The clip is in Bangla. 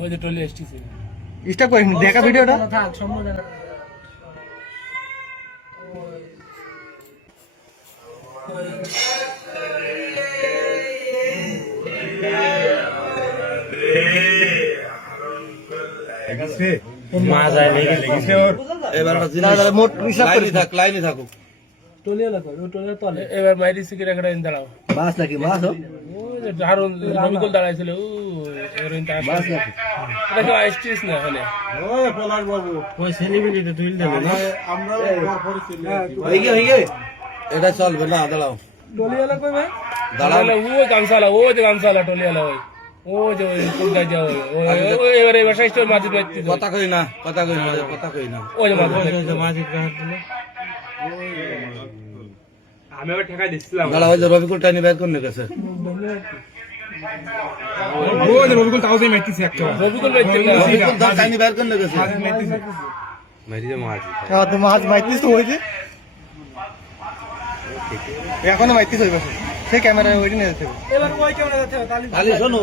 ওই যে টলি এসটিছে স্টপ করিস দেখা ভিডিওটা থাক সম্ভব না মাছ আয় লেগেছে ওর এবার মোট হিসাব করে থাক লাইনে থাকুক টলিয়ালা কই ও টলিয়ার তলে এবার মাইরি সিকির একটা দাঁড়াও মাছ নাকি মাছ ওই যে ধারণ রবিকুল দাঁড়াইছিল ও এরইন তার মাছ নাকি এটা তো আইস্টিস না এখানে ওই পলাশ বাবু ওই সেলিব্রিটিতে তুইল দেবে না আমরা হইগে এটা চলবে না দাঁড়াও টলিয়ালা কই ভাই দাঁড়ালে ওই গামসালা ওই যে গামসালা টলিয়ালা ওই যে ওই কুলগা যা ওই এবারে ভাষা স্টোর মাঝে ব্যক্তি কথা কই না কথা কই না ওই যে মাঝে গ্রাহক দিল আমি আবার ঠেকা দিছিলাম দাঁড়া ওই যে রবিকুল টাইনি ব্যাগ করে গেছে ওই যে রবিকুল তাও যে মাইতিছে একটা রবিকুল মাইতিছে রবিকুল দা টাইনি ব্যাগ করে গেছে মাইতিছে মাছ হ্যাঁ তো মাছ মাইতিস তো হইছে এখনো মাইতিস হইবে সেই ক্যামেরা ওইটি নিয়ে যাচ্ছে এবার কই কেমন যাচ্ছে তাহলে শোনো